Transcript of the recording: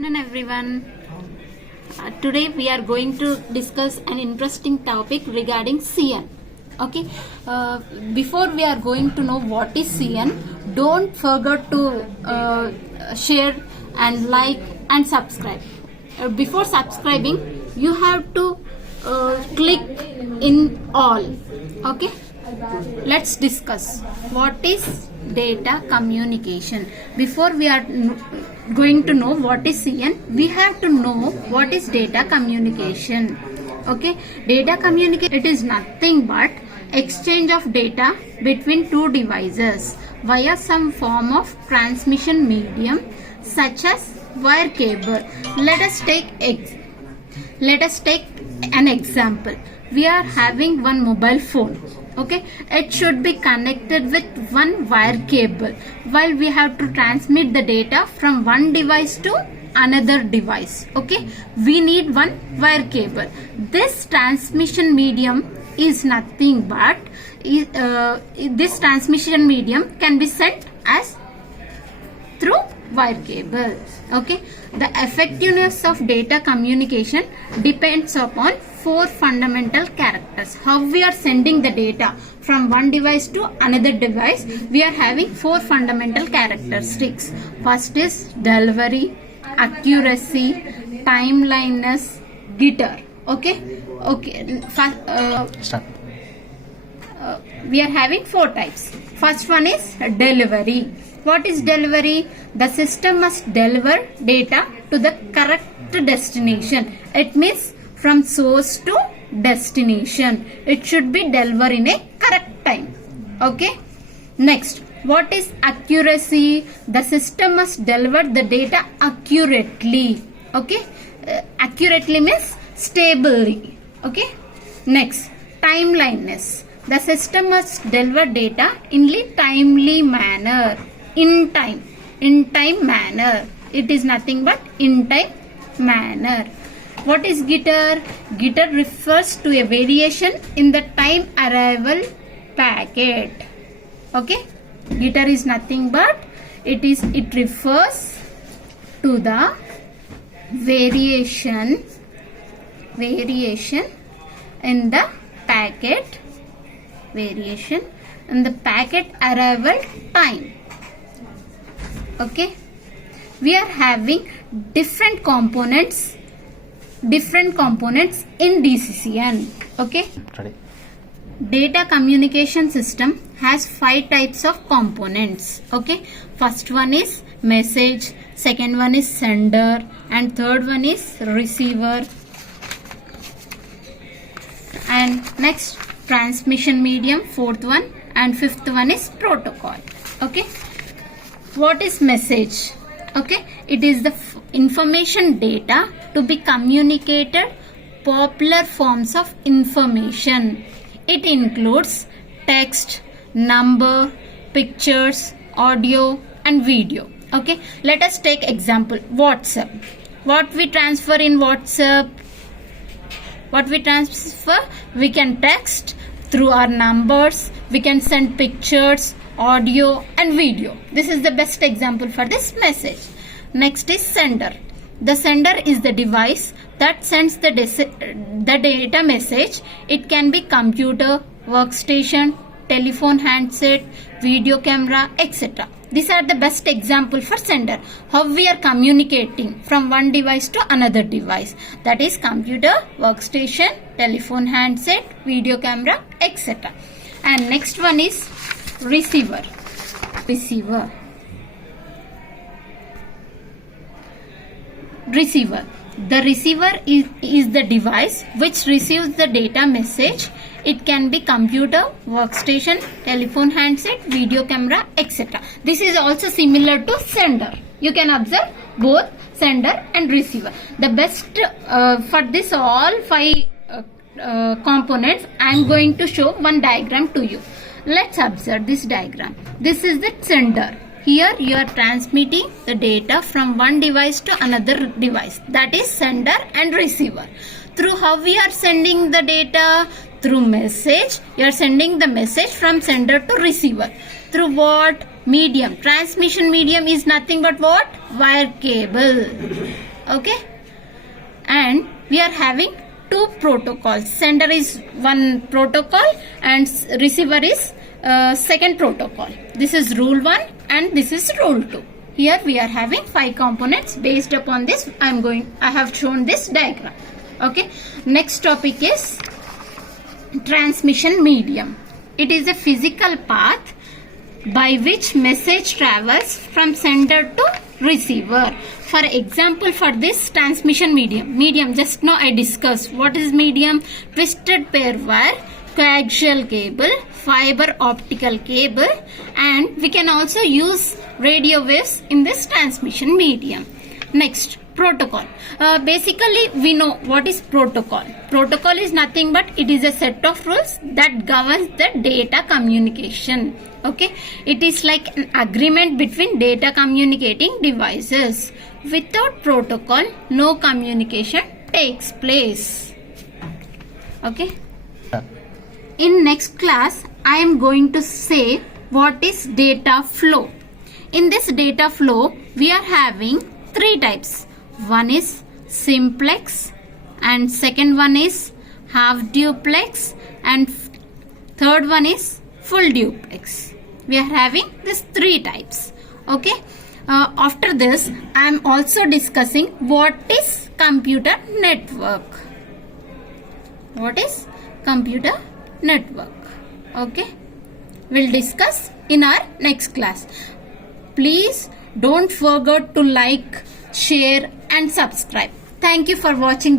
afternoon everyone. Today we are going to discuss an interesting topic regarding CN. Okay, before we are going to know what is CN, don't forget to share and like and subscribe. Before subscribing, you have to click in all. Okay, let's discuss what is data communication. Before we are going to know what is CN, we have to know what is data communication. Okay, data communication, it is nothing but exchange of data between two devices via some form of transmission medium such as wire cable. Let us take an example. We are having one mobile phone. Okay, it should be connected with one wire cable while we have to transmit the data from one device to another device. Okay, we need one wire cable. This transmission medium is nothing but this transmission medium can be sent as through wire cable. Okay, the effectiveness of data communication depends upon four fundamental characters. How we are sending the data from one device to another device, we are having four fundamental characteristics. First is delivery, accuracy, timeliness, jitter. Okay, we are having four types. First one is delivery. What is delivery? The system must deliver data to the correct destination. It means from source to destination. It should be delivered in a correct time. Okay. Next, what is accuracy? The system must deliver the data accurately. Okay. Accurately means stably. Okay. Next, timeliness. The system must deliver data in a timely manner. In time manner. It is nothing but in time manner. What is jitter? Jitter refers to a variation in the time arrival packet. Okay, jitter is nothing but it refers to the variation in the packet arrival time. Okay, we are having different components in DCCN. Okay, data communication system has 5 types of components. Okay, first one is message, second one is sender, and third one is receiver, and next transmission medium, fourth one, and fifth one is protocol. Okay, what is message? Okay, it is the information data to be communicated, popular forms of information. It includes text, number, pictures, audio and video. Okay, let us take example WhatsApp. What we transfer in WhatsApp? We can text through our numbers, we can send pictures, audio and video. This is the best example for this message. Next is sender. The sender is the device that sends the data message. It can be computer, workstation, telephone handset, video camera, etc. These are the best example for sender. How we are communicating from one device to another device. That is computer, workstation, telephone handset, video camera, etc. And next one is receiver. The receiver is the device which receives the data message. It can be computer, workstation, telephone handset, video camera, etc. This is also similar to sender. You can observe both sender and receiver. The best for this all 5 components, I am going to show one diagram to you. Let's observe this diagram. This is the sender. Here you are transmitting the data from one device to another device. That is sender and receiver. Through how we are sending the data? Through message. You are sending the message from sender to receiver. Through what? medium. Transmission medium is nothing but what? Wire cable. Okay. And we are having two protocols. Sender is one protocol and receiver is second protocol. This is rule 1 and this is rule 2. Here we are having 5 components. Based upon this I have shown this diagram. Okay. Next topic is transmission medium. It is a physical path by which message travels from sender to receiver. For example, for this transmission medium just now I discussed what is medium. Twisted pair wire, coaxial cable, fiber optical cable, and we can also use radio waves in this transmission medium. Next, protocol. Basically we know what is protocol. Protocol is nothing but it is a set of rules that governs the data communication. Okay, it is like an agreement between data communicating devices. Without protocol, no communication takes place. Okay. In next class, I am going to say what is data flow. In this data flow, we are having 3 types. One is simplex, and second one is half duplex, and third one is full duplex. We are having these 3 types. Okay. After this, I am also discussing what is computer network. What is computer network? Okay. We'll discuss in our next class. Please don't forget to like, share and subscribe. Thank you for watching this.